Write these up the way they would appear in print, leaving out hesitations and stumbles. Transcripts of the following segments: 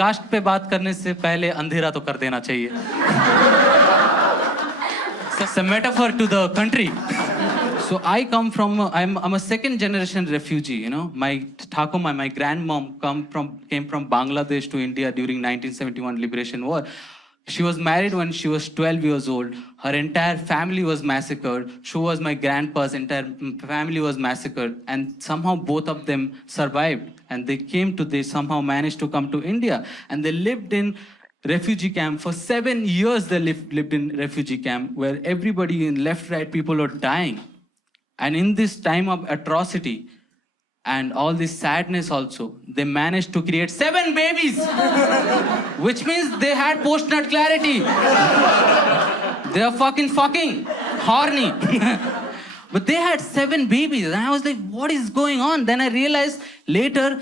Cast पे बात करने से पहले अंधेरा तो कर देना चाहिए. So it's a metaphor to the country. So I come from, I'm a second generation refugee, you know. My Thakuma, my grandmom came from Bangladesh to India during 1971 Liberation War. She was married when she was 12 years old. Her entire family was massacred. So was my grandpa's entire family was massacred. And somehow both of them survived. And they somehow managed to come to India. And they lived in refugee camp. For 7 years they lived in refugee camp where everybody in left, right, people were dying. And in this time of atrocity and all this sadness also, they managed to create 7 babies, which means they had post-nut clarity. They are fucking horny. But they had 7 babies, and I was like, what is going on? Then I realized later,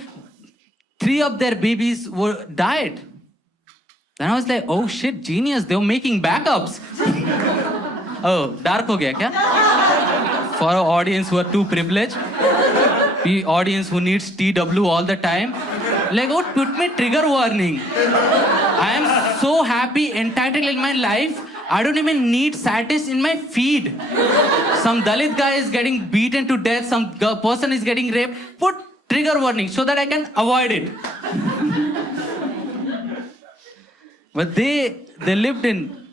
3 of their babies died. Then I was like, oh shit, genius, they were making backups. Oh, dark ho gaya kya? For our audience who are too privileged, the audience who needs TW all the time, like, oh, put me trigger warning. I am so happy, entitled in my life, I don't even need sadness in my feed. Some Dalit guy is getting beaten to death, some person is getting raped, put trigger warning so that I can avoid it. But they lived in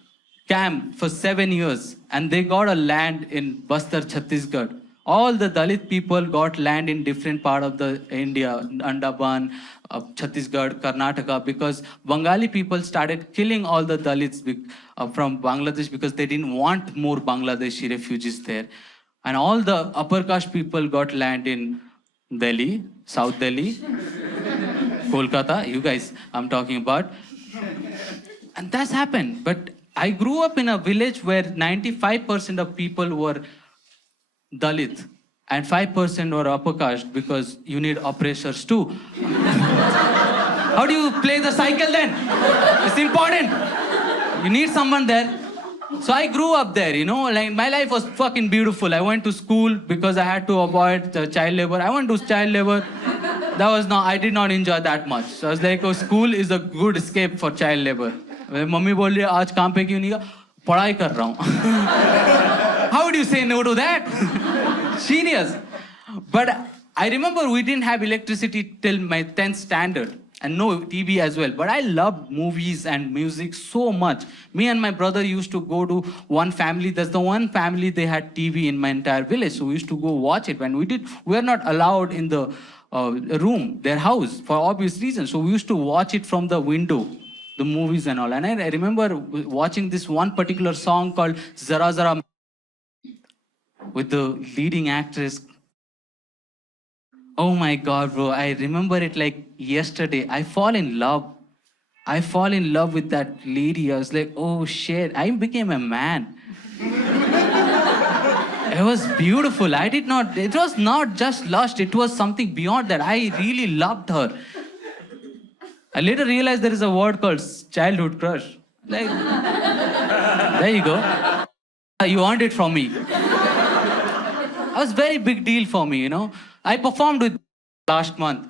camp for 7 years and they got a land in Bastar, Chhattisgarh. All the Dalit people got land in different part of the India, Andaman, Chhattisgarh, Karnataka, because Bengali people started killing all the Dalits from Bangladesh because they didn't want more Bangladeshi refugees there. And all the upper caste people got land in Delhi, South Delhi, Kolkata, you guys I'm talking about. And that's happened. But I grew up in a village where 95% of people were Dalit and 5% were upper caste because you need oppressors too. How do you play the cycle then? It's important. You need someone there. So I grew up there, you know, like my life was fucking beautiful. I went to school because I had to avoid child labor. I went to child labor. I did not enjoy that much. So I was like, oh, school is a good escape for child labor. Mummy बोल रही है आज काम पे क्यों नहीं गया पढ़ाई कर रहा हूँ. How would you say no to that? Genius. But I remember we didn't have electricity till my 10th standard and no TV as well. But I loved movies and music so much. Me and my brother used to go to one family. That's the one family they had TV in my entire village. So we used to go watch it. When we were not allowed in the room, their house, for obvious reasons. So we used to watch it from the window, the movies and all. And I remember watching this one particular song called Zara Zara with the leading actress. Oh my God, bro. I remember it like yesterday. I fall in love with that lady. I was like, oh shit, I became a man. It was beautiful. It was not just lust, it was something beyond that. I really loved her. I later realized there is a word called childhood crush. Like, there you go. You earned it from me. It was a very big deal for me, you know. I performed with last month.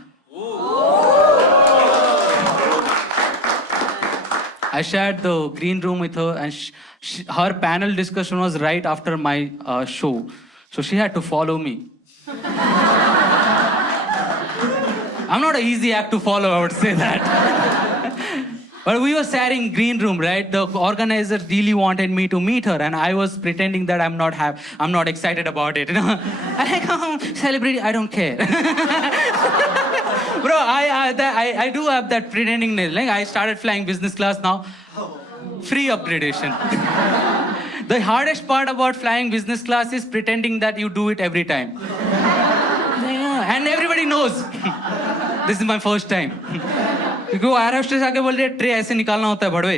I shared the green room with her and her panel discussion was right after my show. So she had to follow me. I'm not an easy act to follow, I would say that. But we were sharing green room, right? The organizer really wanted me to meet her and I was pretending that I'm not excited about it. You know? I celebrate, I don't care. Bro, I do have that pretendingness. Like I started flying business class now. Free upgradation. The hardest part about flying business class is pretending that you do it every time. And everybody knows. This is my first time. क्योंकि वो air hostess आके बोल रही है tray ऐसे निकालना होता है बड़वे.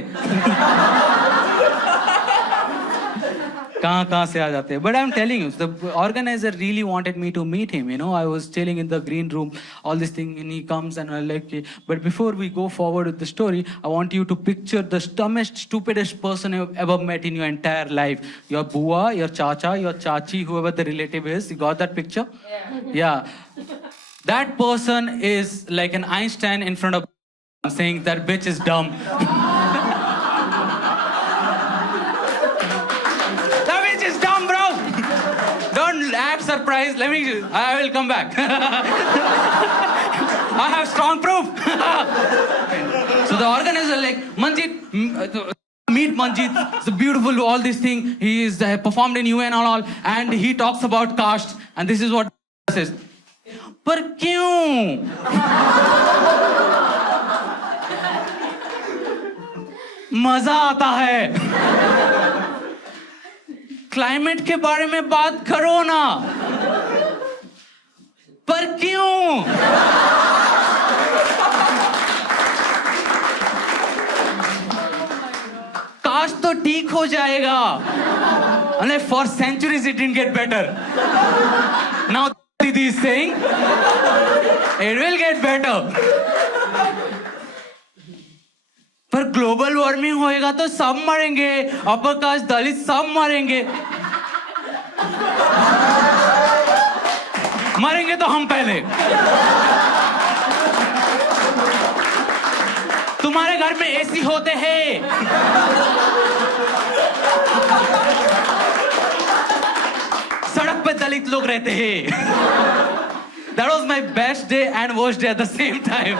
कहाँ से आ जाते हैं. But I'm telling you, the organizer really wanted me to meet him. You know, I was chilling in the green room, all this thing, and he comes and I'm like, but before we go forward with the story, I want you to picture the dumbest, stupidest person you've ever met in your entire life. Your bua, your chacha, your chachi, whoever the relative is. You got that picture? Yeah. That person is like an Einstein in front of I'm saying that bitch is dumb. That bitch is dumb, bro. Don't act surprised. I will come back. I have strong proof. So the organizer like, Manjeet, meet Manjeet. It's beautiful, all these things. He is performed in UN and all. And he talks about caste. And this is what says. पर क्यों? मजा आता है. Climate के बारे में बात करो ना. पर क्यों? कास्ट तो ठीक हो जाएगा. And for centuries it didn't get better. Now Didi is saying it will get better. पर ग्लोबल वार्मिंग होएगा तो सब मरेंगे. अपर कास्ट दलित सब मरेंगे. मरेंगे तो हम पहले. तुम्हारे घर में एसी होते हैं. सड़क पे दलित लोग रहते हैं. That was my best day and worst day at the same time.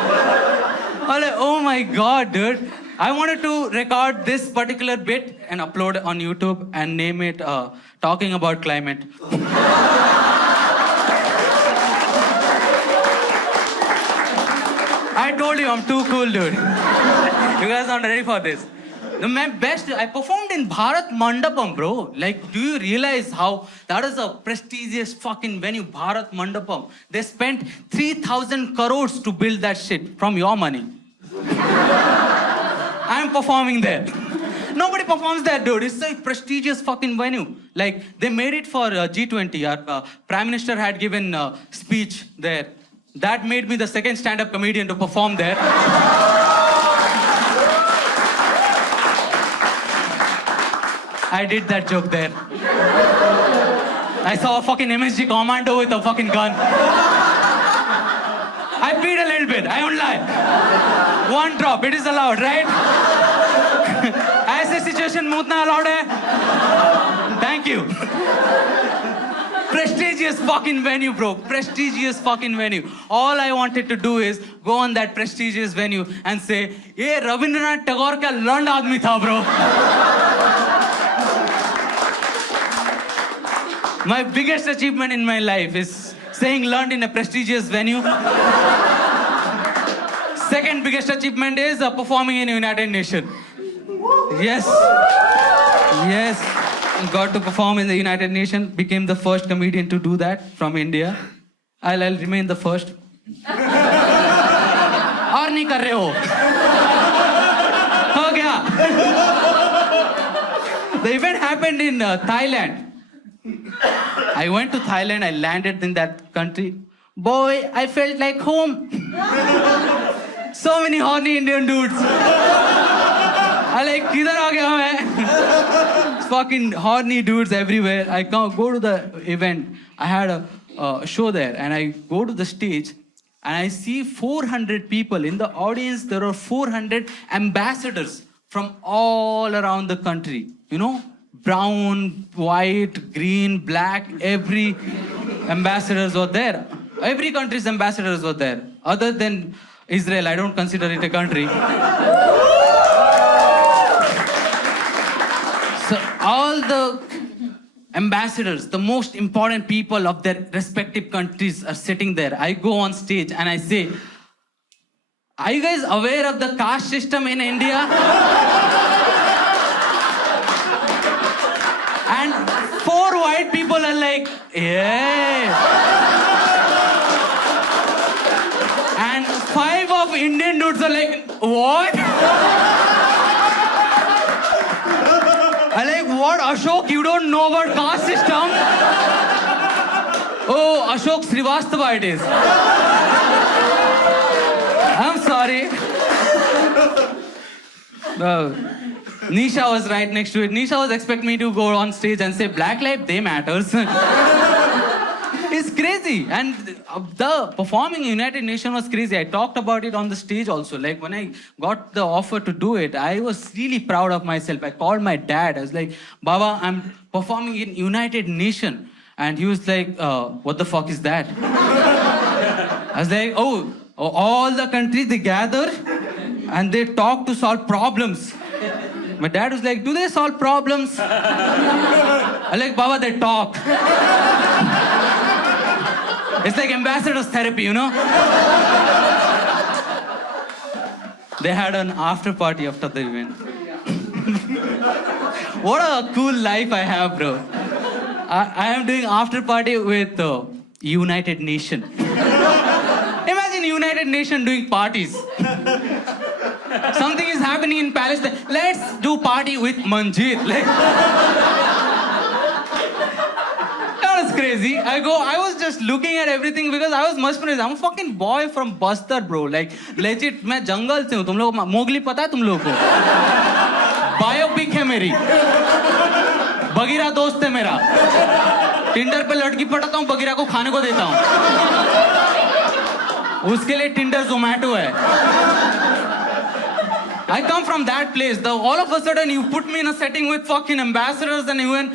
Oh my God, dude. I wanted to record this particular bit and upload it on YouTube and name it Talking About Climate. I told you I'm too cool, dude. You guys aren't ready for this. My best, I performed in Bharat Mandapam, bro. Like, do you realize how that is a prestigious fucking venue, Bharat Mandapam? They spent 3,000 crores to build that shit from your money. I'm performing there. Nobody performs there, dude. It's a prestigious fucking venue. Like, they made it for G20. Our Prime Minister had given a speech there. That made me the second stand-up comedian to perform there. I did that joke there. I saw a fucking MSG commando with a fucking gun. I peed a little bit, I won't lie. One drop, it is allowed, right? ऐसे situation में उतना allowed है? Thank you. Prestigious fucking venue, bro. Prestigious fucking venue. All I wanted to do is go on that prestigious venue and say, ये रविंद्रनाथ टैगोर का लंड आदमी था, bro. My biggest achievement in my life is saying learned in a prestigious venue. Second biggest achievement is performing in United Nations. Yes. Yes. Got to perform in the United Nations. Became the first comedian to do that from India. I'll remain the first. और नहीं कर रहे हो. हो गया. The event happened in Thailand. I went to Thailand, I landed in that country. Boy, I felt like home. So many horny Indian dudes. I like, kidhar aa gaya main? Fucking horny dudes everywhere. I go to the event. I had a show there and I go to the stage and I see 400 people. In the audience, there are 400 ambassadors from all around the country. You know? Brown, white, green, black, every ambassadors were there. Every country's ambassadors were there. Other than Israel, I don't consider it a country. So all the ambassadors, the most important people of their respective countries are sitting there. I go on stage and I say, are you guys aware of the caste system in India? And 4 white people are like, yeah. And 5 of Indian dudes are like, what? I'm like, what, Ashok? You don't know about caste system? Oh, Ashok Srivastava it is. I'm sorry. Nisha was right next to it. Nisha was expecting me to go on stage and say, Black lives, they matters. It's crazy. And the performing in United Nations was crazy. I talked about it on the stage also. Like when I got the offer to do it, I was really proud of myself. I called my dad. I was like, Baba, I'm performing in United Nations. And he was like, what the fuck is that? I was like, oh, all the countries, they gather and they talk to solve problems. My dad was like, do they solve problems? I'm like, Baba, they talk. It's like ambassador's therapy, you know? They had an after party after the event. What a cool life I have, bro. I am doing after party with United Nations. Imagine United Nations doing parties. Something is happening in Palestine. Let's do party with Manjeet. Like, that was crazy. I was just looking at everything because I was mesmerized. I'm a fucking boy from Bastar, bro. Like, legit, मैं जंगल से हूँ. तुम लोग Mowgli पता है तुम लोगों को? बायोपिक है मेरी. बगीरा दोस्त है मेरा. टिंडर पे लड़की पटाता हूँ, बगीरा को खाने को देता हूँ. उसके लिए टिंडर ज़ोमैटो है. I come from that place. All of a sudden, you put me in a setting with fucking ambassadors and you went,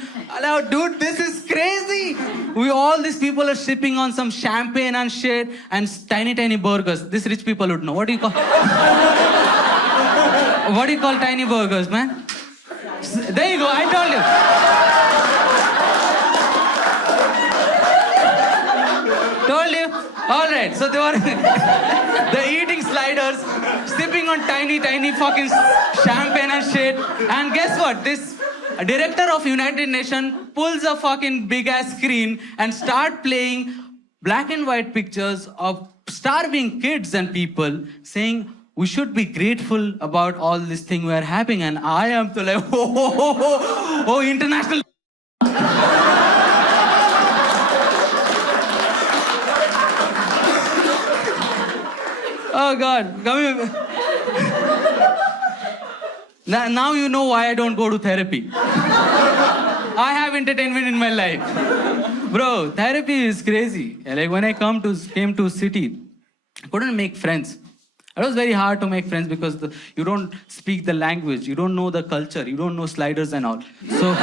dude, this is crazy. All these people are sipping on some champagne and shit and tiny, tiny burgers. These rich people would know. What do you call? What do you call tiny burgers, man? There you go. I told you. Told you. All right. So they were they're eating sliders, sipping on tiny, tiny fucking champagne and shit. And guess what? This director of United Nations pulls a fucking big ass screen and start playing black and white pictures of starving kids and people, saying we should be grateful about all this thing we are having. And I am to like, oh, international. Oh God, come here. Now you know why I don't go to therapy. I have entertainment in my life. Bro, therapy is crazy. Like when I came to city, I couldn't make friends. It was very hard to make friends because you don't speak the language, you don't know the culture, you don't know sliders and all. So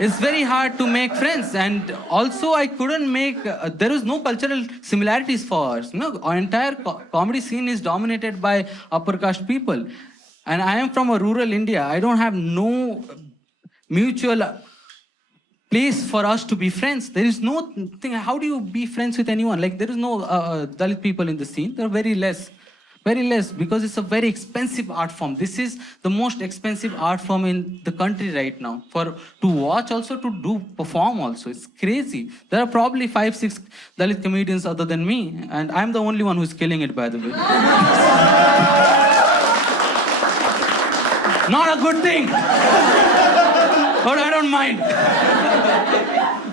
it's very hard to make friends. And also I couldn't make, there is no cultural similarities for us. No, our entire comedy scene is dominated by upper caste people. And I am from a rural India. I don't have no mutual place for us to be friends. There is no thing. How do you be friends with anyone? Like there is no Dalit people in the scene. There are very less, because it's a very expensive art form. This is the most expensive art form in the country right now. To watch also, to do perform also. It's crazy. There are probably 5-6 Dalit comedians other than me, and I'm the only one who's killing it, by the way. Not a good thing. But I don't mind.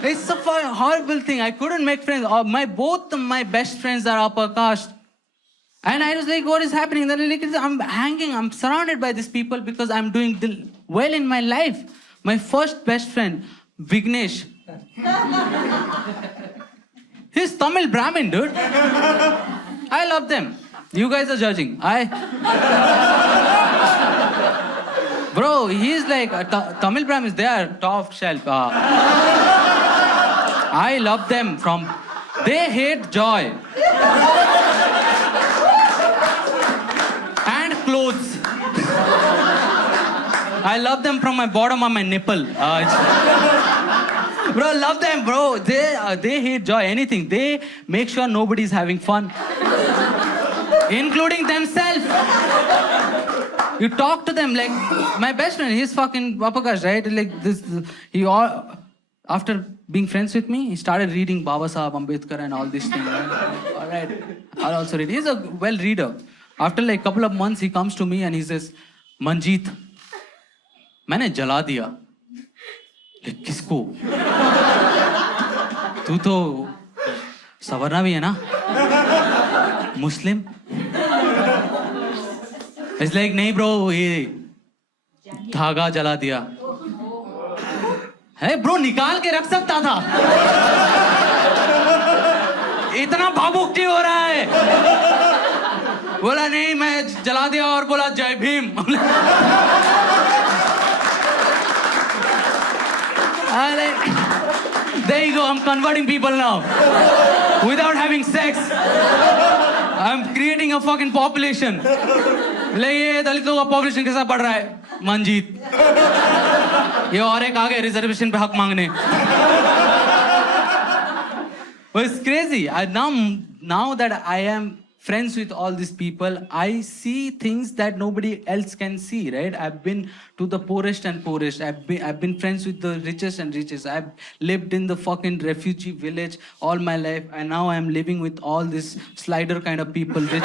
It's a horrible thing. I couldn't make friends. Both my best friends are upper caste. And I was like, what is happening? Then like, I'm surrounded by these people because I'm doing well in my life. My first best friend, Vignesh. He's Tamil Brahmin, dude. I love them. You guys are judging. Bro, he's like, Tamil Brahmins, they are top shelf. I love them they hate joy. And clothes. I love them from my bottom of my nipple. Bro, love them, bro. They hate joy, anything. They make sure nobody's having fun. Including themselves. You talk to them like, my best friend, he's fucking upper caste, right? Like this, after being friends with me, he started reading Baba Sahib Ambedkar and all these things. Right? All right, I'll also read. He's a well reader. After like a couple of months, he comes to me and he says, Manjeet, मैंने जला दिया. Like, किसको? तू तो सवरना भी है ना? Muslim? It's like, नहीं bro, ये धागा जला दिया. है ब्रो, निकाल के रख सकता था। इतना भावुक क्यों हो रहा है? बोला नहीं, मैं जला दिया और बोला जय Bhim. There you go, I'm converting people now. Without having sex. I'm creating a fucking population. ले ये दलितों का पॉपुलेशन कैसा बढ़ रहा है? मंजीत। ये और एक आ गए रिजर्वेशन पे हक मांगने। But it's crazy. Now that I am friends with all these people, I see things that nobody else can see, right? I've been to the poorest and poorest. I've been friends with the richest and richest. I've lived in the fucking refugee village all my life, and now I'm living with all this slider kind of people, rich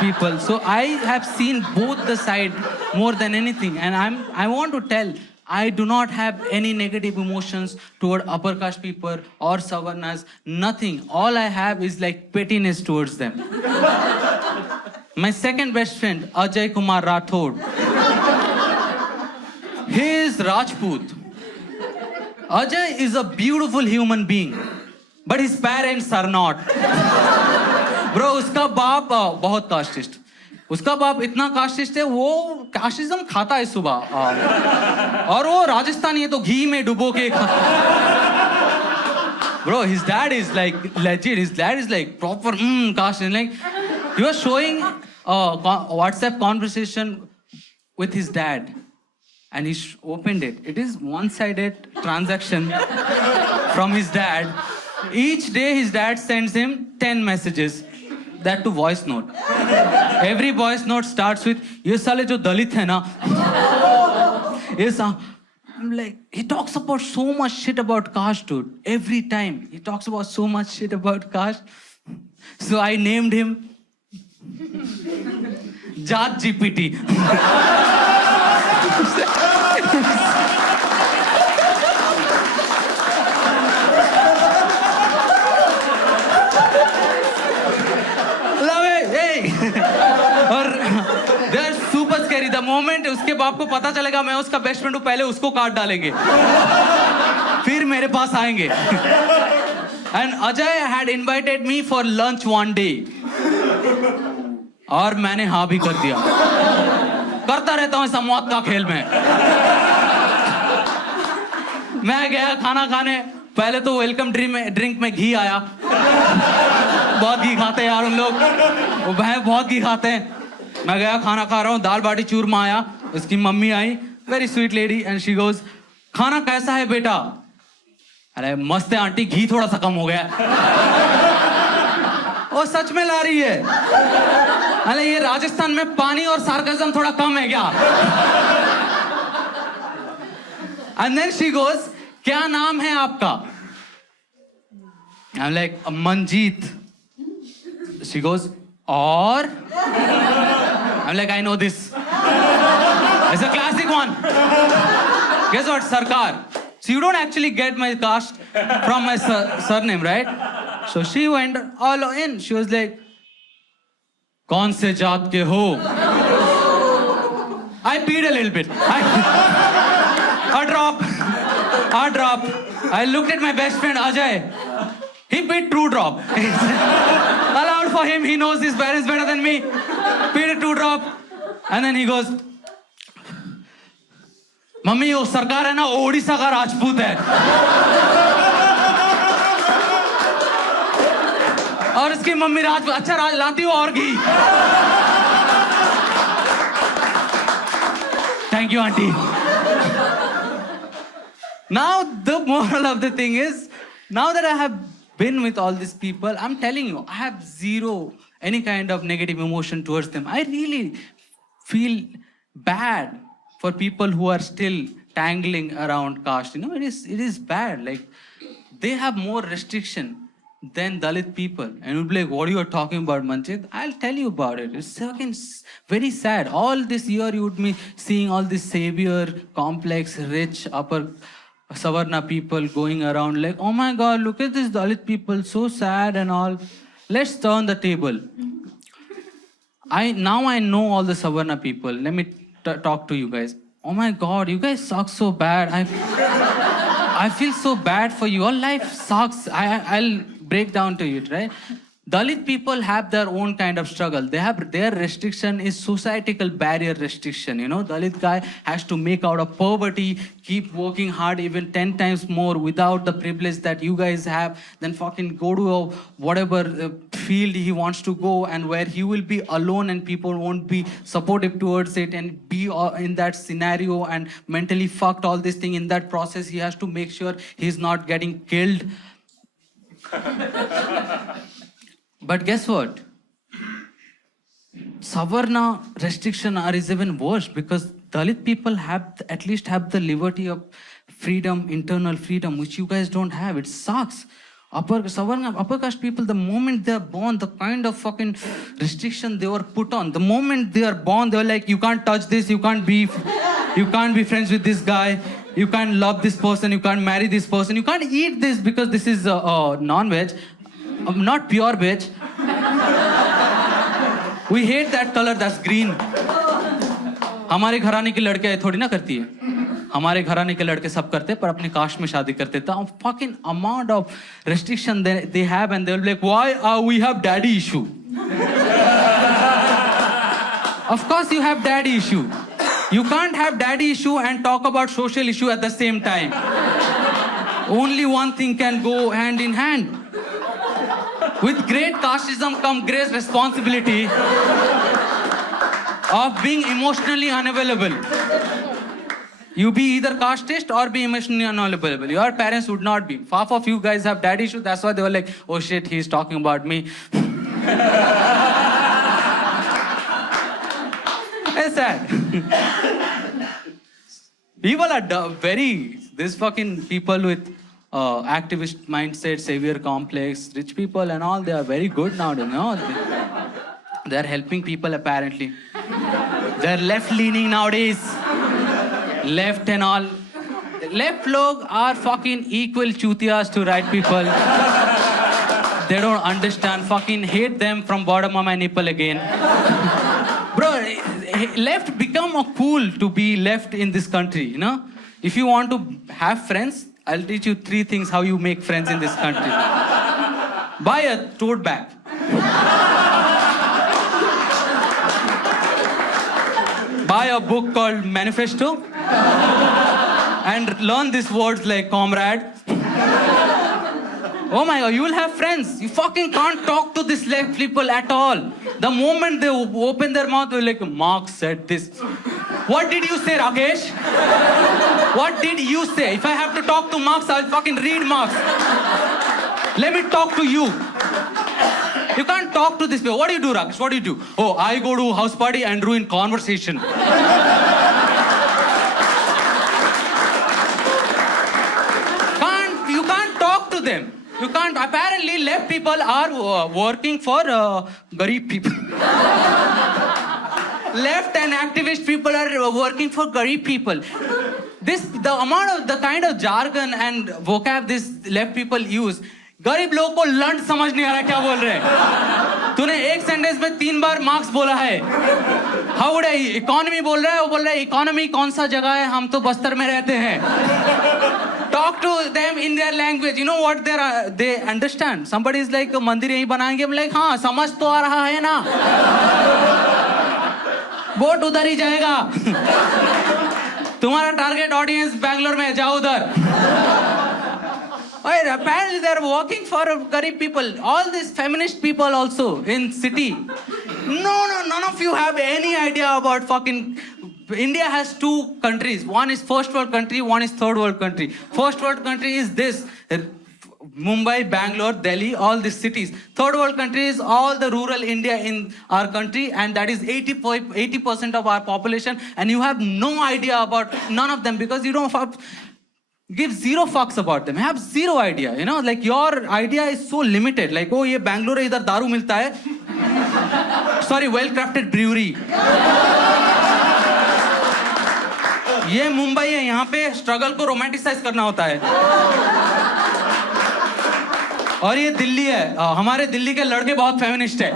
people. So I have seen both the side more than anything, and I want to tell, I do not have any negative emotions toward upper caste people or Savarnas, nothing. All I have is like pettiness towards them. My second best friend, Ajay Kumar Rathod, he is Rajput. Ajay is a beautiful human being, but his parents are not. Bro, उसका बाप बहुत casteist. उसका बाप इतना casteist है, वो casteism खाता है सुबह, और वो राजस्थानी है तो घी में डुबो के Bro, his dad is like legit. His dad is like proper caste. Like he was showing a WhatsApp conversation with his dad, and he opened it. It is one-sided transaction from his dad. Each day his dad sends him 10 messages. That to voice note. Every voice note starts with "ये साले जो दलित है ना." I'm like, he talks about so much shit about caste, dude. Every time he talks about so much shit about caste. So I named him Jat GPT. और they are super scary. The moment उसके बाप को पता चलेगा मैं उसका best friend हूँ, पहले उसको काट डालेंगे, फिर मेरे पास आएंगे. And Ajay had invited me for lunch one day, और मैंने हाँ भी कर दिया. करता रहता हूँ संवाद का खेल में. मैं गया खाना खाने, पहले तो वेलकम ड्रिंक में घी आया. बहुत घी खाते हैं यार उन लोग, वो बहन बहुत घी खाते हैं. मैं गया खाना खा रहा हूँ, दाल बाटी चूरमा आया. उसकी mummy I, very sweet lady, and she goes, खाना कैसा है बेटा? अरे मस्त है आंटी, घी थोड़ा सा कम हो गया. वो सच में ला रही है. अरे ये राजस्थान में पानी और सार्कज्म थोड़ा कम है क्या? एंड देन शी गोज, क्या नाम है आपका? I'm like, Manjeet. She goes, or? I'm like, I know this. It's a classic one. Guess what? Sarkar. So you don't actually get my caste from my surname, right? So she went all in. She was like, कौन से जात के हो? I peed a little bit. A drop. I looked at my best friend Ajay. He peed true drop. Allowed for him. He knows his parents better than me. Peed a true drop. And then he goes, mummy वो सरकार है ना, ओडिशा का राजपूत है. और उसकी mummy Rajput. अच्छा लाती हो और घी. Thank you, auntie. Now the moral of the thing is, now that I have been with all these people, I'm telling you, I have zero any kind of negative emotion towards them. I really feel bad for people who are still tangling around caste. You know, it is bad. Like, they have more restriction than Dalit people. And you'll be like, what are you talking about, Manjeet? I'll tell you about it. It's fucking very sad. All this year you would be seeing all this savior, complex, rich, upper Savarna people going around like, oh my God, look at this Dalit people, so sad and all. Let's turn the table. Now I know all the Savarna people. Let me talk to you guys. Oh my God, you guys suck so bad. I feel so bad for you. Your life sucks. I'll break down to it, right? Dalit people have their own kind of struggle. They have their restriction is societal barrier restriction. You know, Dalit guy has to make out of poverty, keep working hard even 10 times more without the privilege that you guys have, then fucking go to a whatever field he wants to go, and where he will be alone and people won't be supportive towards it, and be in that scenario and mentally fucked all this thing. In that process, he has to make sure he's not getting killed. But guess what? Savarna restriction is even worse, because Dalit people have at least have the liberty of freedom, internal freedom, which you guys don't have. It sucks. Savarna, upper caste people, the moment they are born, the kind of fucking restriction they were put on, the moment they are born, they were like, you can't touch this, you can't be friends with this guy, you can't love this person, you can't marry this person, you can't eat this because this is non-veg. Not pure veg. We hate that color, that's green. हमारे घराने के लड़के थोड़ी ना करती है. हमारे घराने के लड़के सब करते पर अपने कास्ट में शादी करते. The fucking amount of restriction they have, and they'll be like, why we have daddy issue? Of course you have daddy issue. You can't have daddy issue and talk about social issue at the same time. Only one thing can go hand in hand. With great casteism come great responsibility of being emotionally unavailable. You be either casteist or be emotionally unavailable. Your parents would not be. Half of you guys have daddy issues. That's why they were like, oh shit, he's talking about me. It's sad. People are this fucking people with activist mindset, savior complex, rich people and all, they are very good now, you know. They are helping people apparently. They are left-leaning nowadays. Left and all. Left log are fucking equal chutias to right people. They don't understand. Fucking hate them from bottom of my nipple again. Bro, left become a cool to be left in this country, you know. If you want to have friends, I'll teach you 3 things how you make friends in this country. Buy a tote bag. Buy a book called Manifesto. And learn these words like comrade. Oh my God, you will have friends. You fucking can't talk to these left people at all. The moment they open their mouth, they're like, Marx said this. What did you say, Rakesh? What did you say? If I have to talk to Marx, I'll fucking read Marx. Let me talk to you. You can't talk to this people. What do you do, Rakesh? What do you do? Oh, I go to house party and ruin conversation. You can't talk to them. You can't. Apparently, left people are working for garib people. Left and activist people are working for garib people. The kind of jargon and vocab this left people use, गरीब लोगों को लंड समझ नहीं आ रहा क्या बोल रहे हैं. तूने एक सेंटेंस में 3 बार मार्क्स बोला है. हाउ वुड आई इकोनॉमी बोल रहा है, वो बोल रहा है इकोनॉमी कौन सा जगह है, हम तो बस्तर में रहते हैं. Talk to them in their language. You know what they understand. Somebody is like मंदिर यहीं बनाएंगे. I'm like हाँ समझ तो आ रहा है ना. वोट उधर ही जाएगा. तुम्हारा टारगेट ऑडियंस बैंगलोर में, जाओ उधर. Apparently they are working for garib people. All these feminist people also in city. No, none of you have any idea about fucking. India has 2 countries. One is first world country, one is third world country. First world country is this. Mumbai, Bangalore, Delhi, all these cities. Third world country is all the rural India in our country, and that is 80% of our population, and you have no idea about none of them because you don't give 0 fucks about them. Have 0 idea, you know, like your idea is so limited. Like, oh, ये Bangalore है, इधर दारू मिलता है. Sorry, well-crafted brewery. ये मुंबई है, यहाँ पे स्ट्रगल को रोमांटिसाइज करना होता है. और ये दिल्ली है, हमारे दिल्ली के लड़के बहुत फेमिनिस्ट है.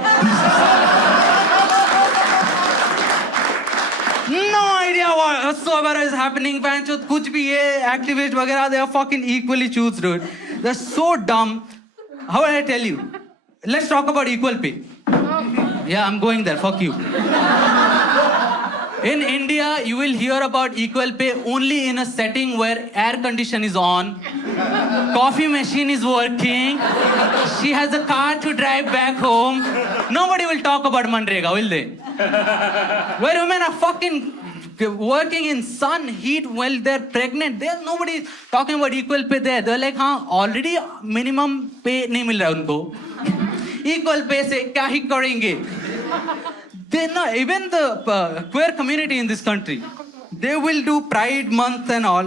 No idea what whatsoever is happening, kuch bhi ye activist वगैरह, they are fucking equally choose, dude. They're so dumb. How will I tell you? Let's talk about equal pay. Yeah, I'm going there. Fuck you. In India, you will hear about equal pay only in a setting where air condition is on, coffee machine is working, she has a car to drive back home. Nobody will talk about Manrega, will they? Where women are fucking working in sun, heat while they're pregnant. There's nobody talking about equal pay there. They're like, already minimum pay nahi mil raha unko. Equal pay se kya hi karenge? They're not, even the queer community in this country, they will do Pride Month and all.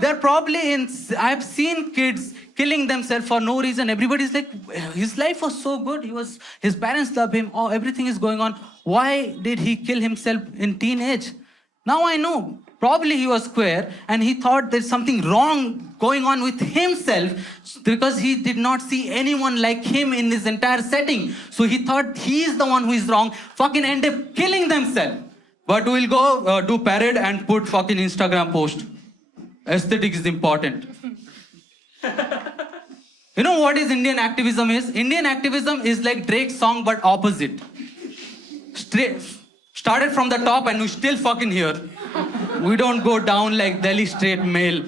They're probably in, I've seen kids killing themselves for no reason. Everybody's like, his life was so good. His parents love him. Oh, everything is going on. Why did he kill himself in teenage? Now I know. Probably he was queer and he thought there's something wrong going on with himself because he did not see anyone like him in his entire setting. So he thought he's the one who is wrong. Fucking end up killing themselves. But we'll go do parade and put fucking Instagram post. Aesthetics is important. You know what is Indian activism is? Indian activism is like Drake's song but opposite. Started from the top and we're still fucking here. We don't go down like Delhi straight mail.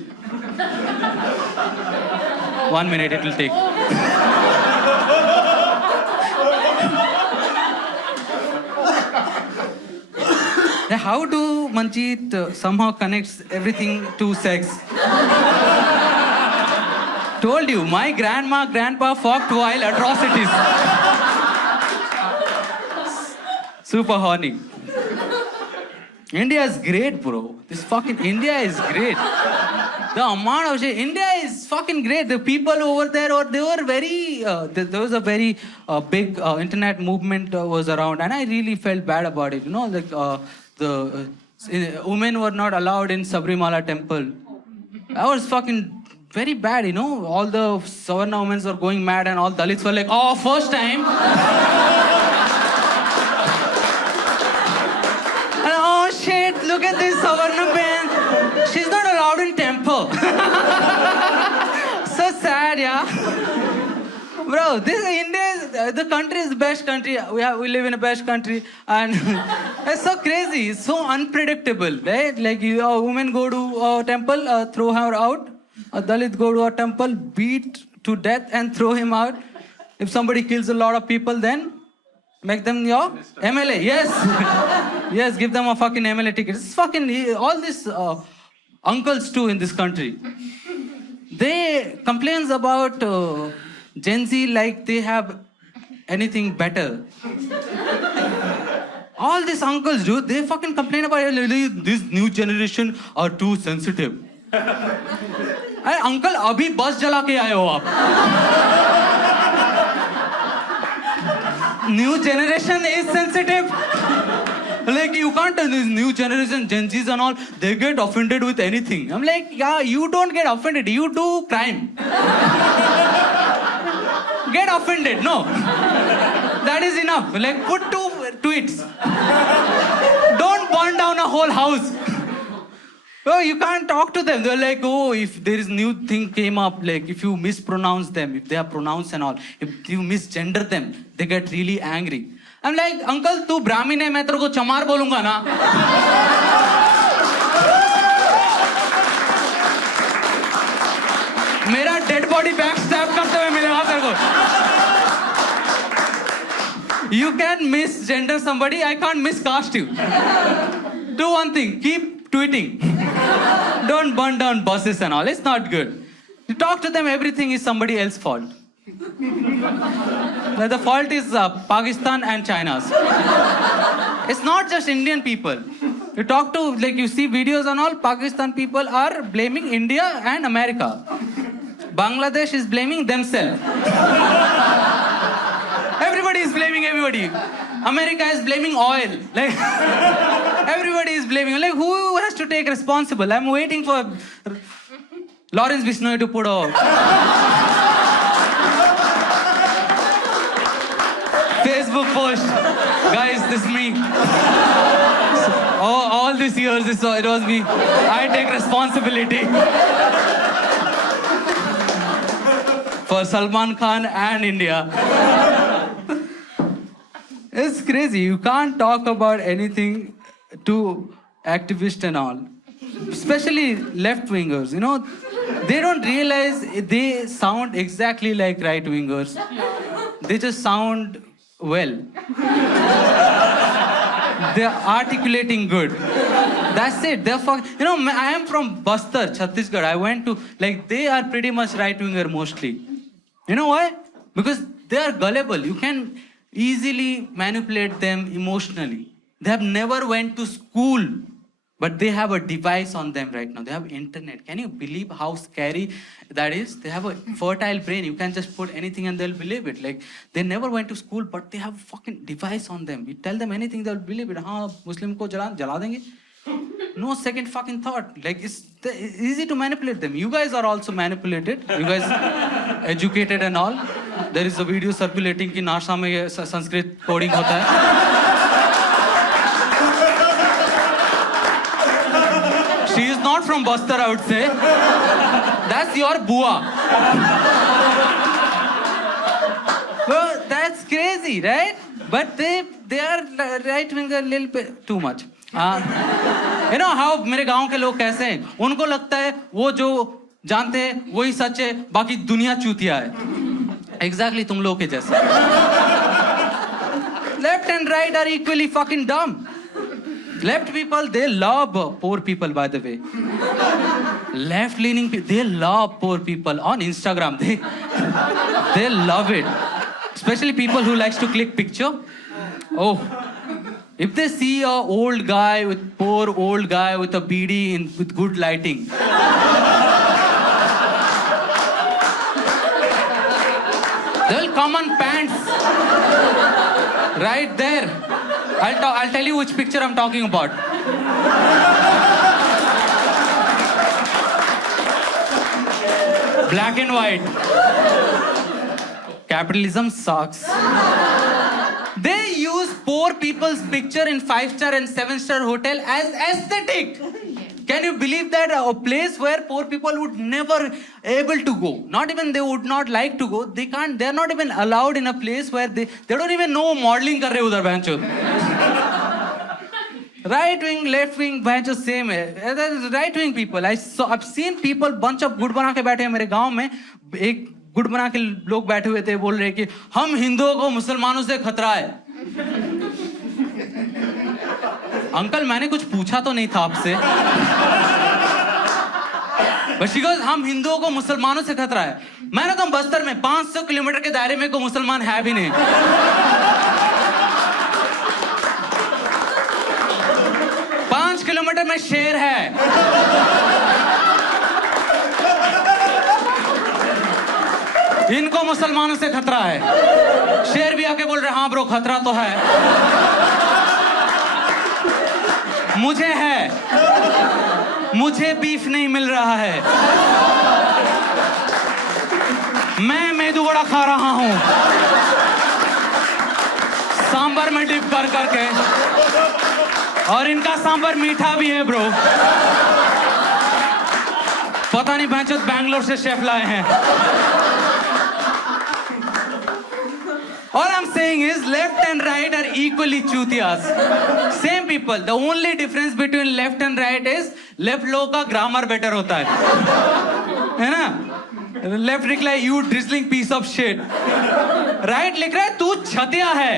1 minute it will take. How do Manjeet somehow connects everything to sex? Told you, my grandpa fucked while atrocities. Super horny. India is great, bro. This fucking India is great. The amount of shit. India is fucking great. The people over there, they were very, there was a very big internet movement was around and I really felt bad about it. You know, like the women were not allowed in Sabrimala temple. That was fucking very bad, you know. All the Savarna women were going mad and all Dalits were like, oh, first time. Oh shit, look at this Savarna pen. She's not allowed in temple. So sad, yeah. Bro, this India is, the country is the best country. We live in a best country. And it's so crazy. It's so unpredictable, right? Like a woman go to a temple, throw her out. A Dalit go to a temple, beat to death and throw him out. If somebody kills a lot of people, then make them your MLA. Yes. Yes, give them a fucking MLA ticket. It's fucking, all these uncles too in this country. They complains about Gen Z like they have anything better. All these uncles, dude, they fucking complain about this new generation are too sensitive. Hey, uncle, abhi bus jala ke aaye ho aap. New generation is sensitive. Like, you can't tell this new generation, Gen Zs and all, they get offended with anything. I'm like, yeah, you don't get offended, you do crime. Get offended, no. That is enough. Like, put 2 tweets. Don't burn down a whole house. Oh, you can't talk to them. They're like, oh, if there is new thing came up, like if you mispronounce them, if they are pronounced and all, if you misgender them, they get really angry. I'm like, uncle, tu Brahmin hai, main tere ko chamar bolunga na. Mera dead body backstab karte hue milega tere ko. You can misgender somebody, I can't miscast you. Do one thing, keep tweeting. Don't burn down buses and all. It's not good. You talk to them, everything is somebody else's fault. The fault is Pakistan and China's. It's not just Indian people. You talk to, like you see videos and all, Pakistan people are blaming India and America. Bangladesh is blaming themselves. Everybody is blaming everybody. America is blaming oil. Like, everybody is blaming. Like, who has to take responsible? I'm waiting for Lawrence Bisnoy to put a Facebook post. Guys, this is me. All these years, it was me. I take responsibility for Salman Khan and India. It's crazy. You can't talk about anything to activists and all. Especially left-wingers, you know, they don't realize they sound exactly like right-wingers. They just sound well. They're articulating good. That's it. They're you know, I am from Bastar, Chhattisgarh. I went to, like, they are pretty much right-winger mostly. You know why? Because they are gullible. You can easily manipulate them emotionally. They have never went to school, but they have a device on them right now. They have internet. Can you believe how scary that is? They have a fertile brain. You can just put anything and they'll believe it. Like, they never went to school, but they have a fucking device on them. You tell them anything, they'll believe it. Haan, Muslim ko jala denge? No second fucking thought. Like, it's easy to manipulate them. You guys are also manipulated. You guys educated and all. There is a video circulating कि नाशा में ये Sanskrit coding होता है. She is not from Bastar, I would say. That's your bua. Well, that's crazy, right? But they are right wing a little bit too much. You know how मेरे गांव के लोग कैसे हैं? उनको लगता है वो जो जानते हैं वही सच है, बाकी दुनिया चूतिया है. Exactly तुम लोग के जैसे. Left and right are equally fucking dumb. Left people, they love poor people, by the way. Left-leaning people, they love poor people on Instagram. They love it. Especially people who likes to click picture. Oh, if they see a old guy with poor old guy with a BD with good lighting. They'll come on pants. Right there. I'll tell you which picture I'm talking about. Black and white. Capitalism sucks. They use poor people's picture in 5-star and 7-star hotel as aesthetic. Can you believe that? A place where poor people would never able to go. Not even they would not like to go. They can't. They're not even allowed in a place where they don't even know modeling kar rahe udhar bhanchod. Right wing, left wing, bhanchod same hai. Right wing people. I've seen people bunch of good बना के बैठे हैं मेरे गांव में. एक good बना के लोग बैठे हुए थे, बोल रहे कि हम हिंदुओं को मुसलमानों से खतरा है. अंकल मैंने कुछ पूछा तो नहीं था आपसे. But she goes, हम हिंदुओं को मुसलमानों से खतरा है. मैंने तो बस्तर में 500 किलोमीटर के दायरे में कोई मुसलमान है भी नहीं. 5 किलोमीटर में शेर है. इनको मुसलमानों से खतरा है. शेर भी आके बोल रहे हाँ ब्रो खतरा तो है. मुझे है. मुझे बीफ नहीं मिल रहा है. मैं मेदू वड़ा खा रहा हूं सांबर में डिप कर करके. और इनका सांबर मीठा भी है ब्रो. पता नहीं भैंचोद बैंगलोर से शेफ लाए हैं. All I'm saying is left and right are equally chutias. Same people. The only difference between left and right is left लोग का grammar better होता है. है ना? Left लिख रहा है you drizzling piece of shit. Right लिख रहा है तू छतिया है.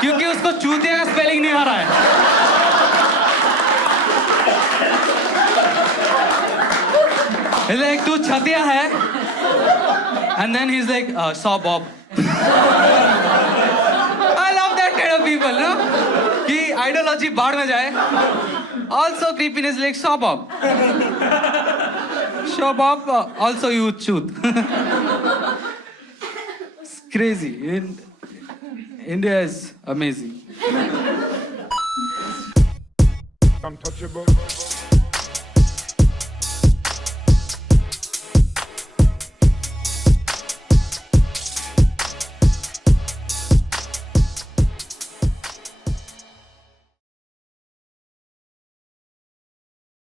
क्योंकि उसको चूतिया का स्पेलिंग नहीं आ रहा है. Like तू छतिया है. And then he's like, saw Bob. I love that kind of people, no? कि ideology बाढ़ में जाए. Also creepiness like saw Bob. Saw Bob, also you shoot. It's crazy. India is amazing.